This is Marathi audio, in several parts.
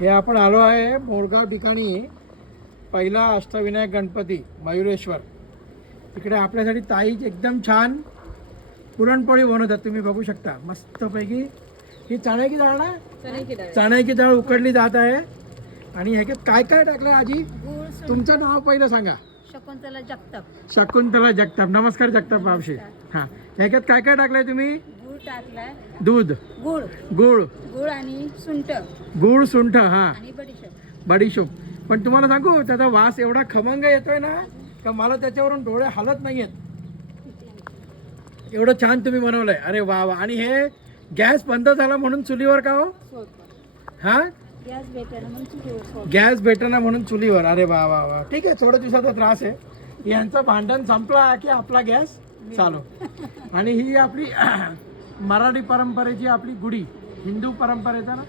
हे आपण आलो आहे मोरगाव ठिकाणी पहिला अष्टविनायक गणपती मयुरेश्वर. तिकडे आपल्यासाठी ताई एकदम छान पुरणपोळी बनवतात, तुम्ही बघू शकता मस्तपैकी. ही चण्याची डाळ ना, चण्याची डाळ उकडली जात आहे. आणि ह्याच्यात काय काय टाकलंय आजी? तुमचं नाव पहिलं सांगा. शकुंतला जगताप. शकुंतला जगताप. नमस्कार जगताप मावशी. हां, ह्याच्यात काय काय टाकलंय तुम्ही? गुळ टाकलाय, दूध, गुळ गुळ, गुळ आणि सुंठ गुळ, सुंठ, हां, आणि बडीशेप. बडीशोप. पण तुम्हाला सांगू त्याचा वास एवढा खमंग येतोय ना का मला त्याच्यावरून डोळे हलत नाहीयेत. एवढं छान तुम्ही बनवलंय. अरे वा वा. आणि हे गॅस बंद झाला म्हणून चुलीवर का हो? हा, गॅस भेटेना म्हणून चुलीवर सोडतो. गॅस भेटना म्हणून चुलीवर. अरे वा वा वा. ठीक आहे, थोड्या दिवसाचा त्रास आहे. यांचं भांडण संपला की आपला गॅस चालू. आणि ही आपली मराठी परंपरेची आपली गुढी, हिंदू परंपरेचा ना.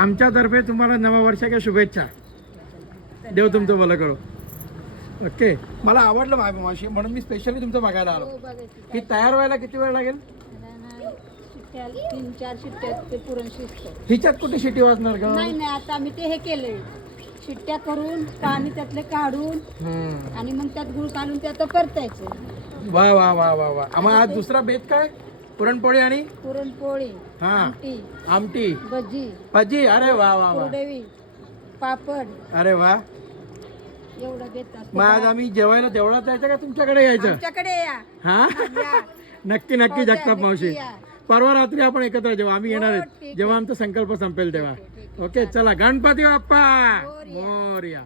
आमच्यातर्फे तुम्हाला नववर्षाच्या शुभेच्छा. देव तुमचं भलं करो. ओके, मला आवडलं मावशी म्हणून मी स्पेशली तुमचं बघायला आलो. हो, बघायची. ही तयार व्हायला किती वेळ लागेल? त्याला ना शिट्ट्या 3-4 शिट्ट्यात ते पुरण शिजतं. हिच्यात कुठे शिटी वाजणार का? नाही नाही, आता आम्ही ते हे केले, शिट्ट्या करून पाणी त्यातले काढून आणि मग त्यात गुळ घालून ते आता परतायचं. वा वा वा वा वा. आम्हाला आज दुसरा बेत काय? पुरणपोळी आणि पुरणपोळी, हा, आमटी, आमटी, भजी, भजी. अरे वा वा वा. कुरडई, पापड, अरे वा. एवढं बेत असतं. मग आज आम्ही जेवायला तेवढा जायचं का तुमच्याकडे यायचं? आमच्याकडे या. हा, या. नक्की नक्की जगताप मावशी. या. परवा रात्री आपण एकत्र जेव्हा आम्ही येणार हो, आहेत, ठीक आहे. जेव्हा आमचा संकल्प संपेल तेव्हा. ठीक आहे. ओके, चला. गणपती बाप्पा मोरया. मोरया.